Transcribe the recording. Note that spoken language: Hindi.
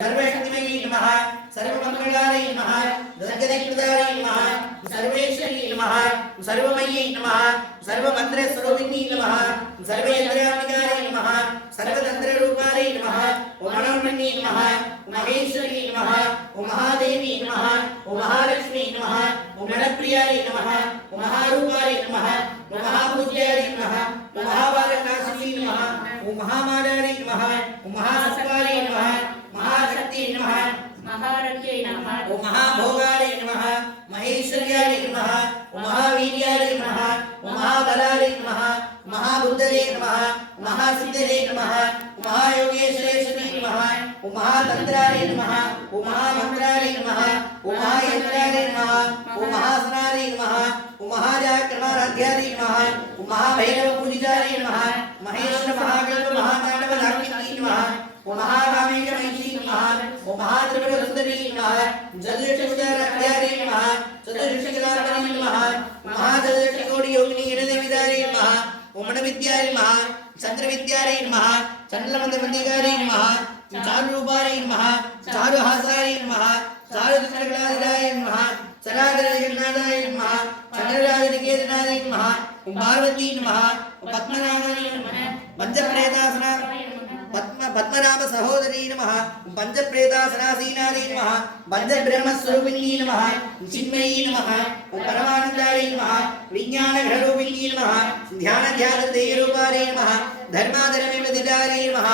सर्वशक्तिमयी नमः सर्वमंगलाय नमः जगदेकदाय नमः सर्वेश्वरी नमः सर्वमयी नमः सर्वमंत्रस्वरूपिणी नमः सर्वेन्द्रियात्मिकाय नमः सर्वतंत्ररूपाय नमः ओम मनोन्मनी नमः महेश्वरी नमः ओम महादेवी नमः ओम महालक्ष्मी नमः ओम मनप्रियाय नमः ओम महारूपाय नमः ओम महापूज्याय नमः ओम महाबालनाशिनी नमः ओम महामानाय नमः ओम महासत्वाय नमः महाशक्ति नमः महारथ्यै नमः ओम महाभोगाय नमः महेश्वर्याय नमः ओम महावीर्याय नमः ओम महाबलाय नमः महाबुद्धये नमः महासिद्धये नमः महायोगेश्वरेश्वरी नमः ओम महातंत्राय नमः ओम महामंत्राय नमः ओम महायंत्राय नमः ओम महासनाय नमः ओम महाजाक्रमाराध्याय नमः ओम महाभैरव पूजिताय नमः महेश्वर महाकल्प महातांडव धार्मिकी नमः ओम महाकामेश्वरी नमः ओम महात्रिपुर सुंदरी नमः जलदृष्टिदाराध्याय नमः चतुर्दृष्टिकलापनी नमः महाजलदृष्टिकोटि योगिनी हिरण्यविदाय नमः ओम मनविद्याय नमः चंद्रविद्याय नमः चंद्रमंदवंदिकाय नमः चारुरूपाय नमः चारुहासाय नमः चारुचंद्रकलाधराय नमः चराचरजगन्नाथाय नमः चंद्रराजनिकेतनाय नमः ओम पार्वती नमः ओम पद्मनाभाय नमः पंचप्रेतासना पद्मनाभ सहोदरी नमः पंचप्रेतासनासीनाय नमः पंचब्रह्मस्वरूपिणी नमः चिन्मयी नमः परमानंदाय नमः विज्ञानघनरूपिणी नमः ध्यानध्यानदेयरूपाय नमः धर्माधर्मविदिताय नमः